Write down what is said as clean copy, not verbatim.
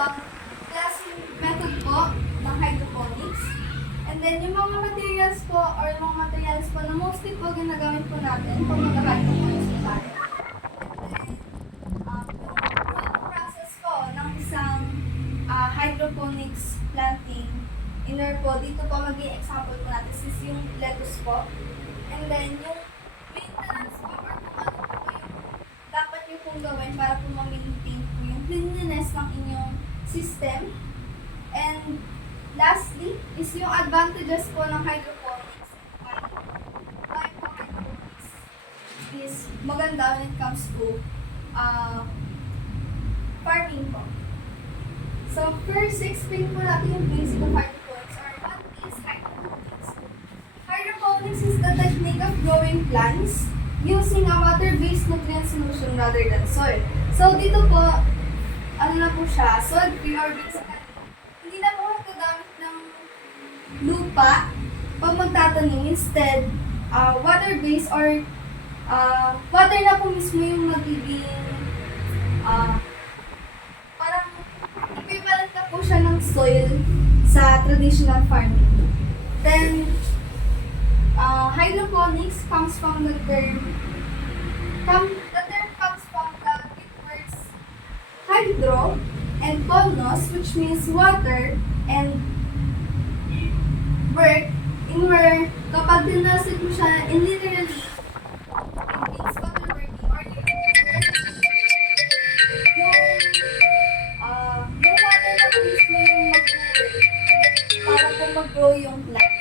iba-ibang klaseng method po ng hydroponics. And then, yung mga materials po, or yung mga materials po na mostly po ginagamit po natin kung mag-hydroponics po tayo. And then, yung process po ng isang hydroponics planting inner po, dito po maging example po natin is yung lettuce po. And then, yung maintenance po, or kung ano po yung dapat nyo pong gawin para po ma-maintain po yung cleanliness ng inyong system. And lastly, is yung advantages po ng hydroponics. Why po hydroponics is maganda when it comes to farming po. So, first, explain po natin yung basic of hydroponics, or what is hydroponics. Hydroponics is the technique of growing plants using a water-based nutrient solution rather than soil. So, dito po, ano na po siya, soil-free, or basically, hindi na po gagamit ng lupa pag magtatanim. Instead, water-based, or water na po mismo yung magiging parang equivalent na po siya ng soil sa traditional farming. Then, hydroponics comes from the term comes from the Greek words hydro and ponos, which means water, and work, in where kapag dinasit mo siya in literally, it means water working, or yung water na po mismo yung mag-work para po mag-grow yung plant.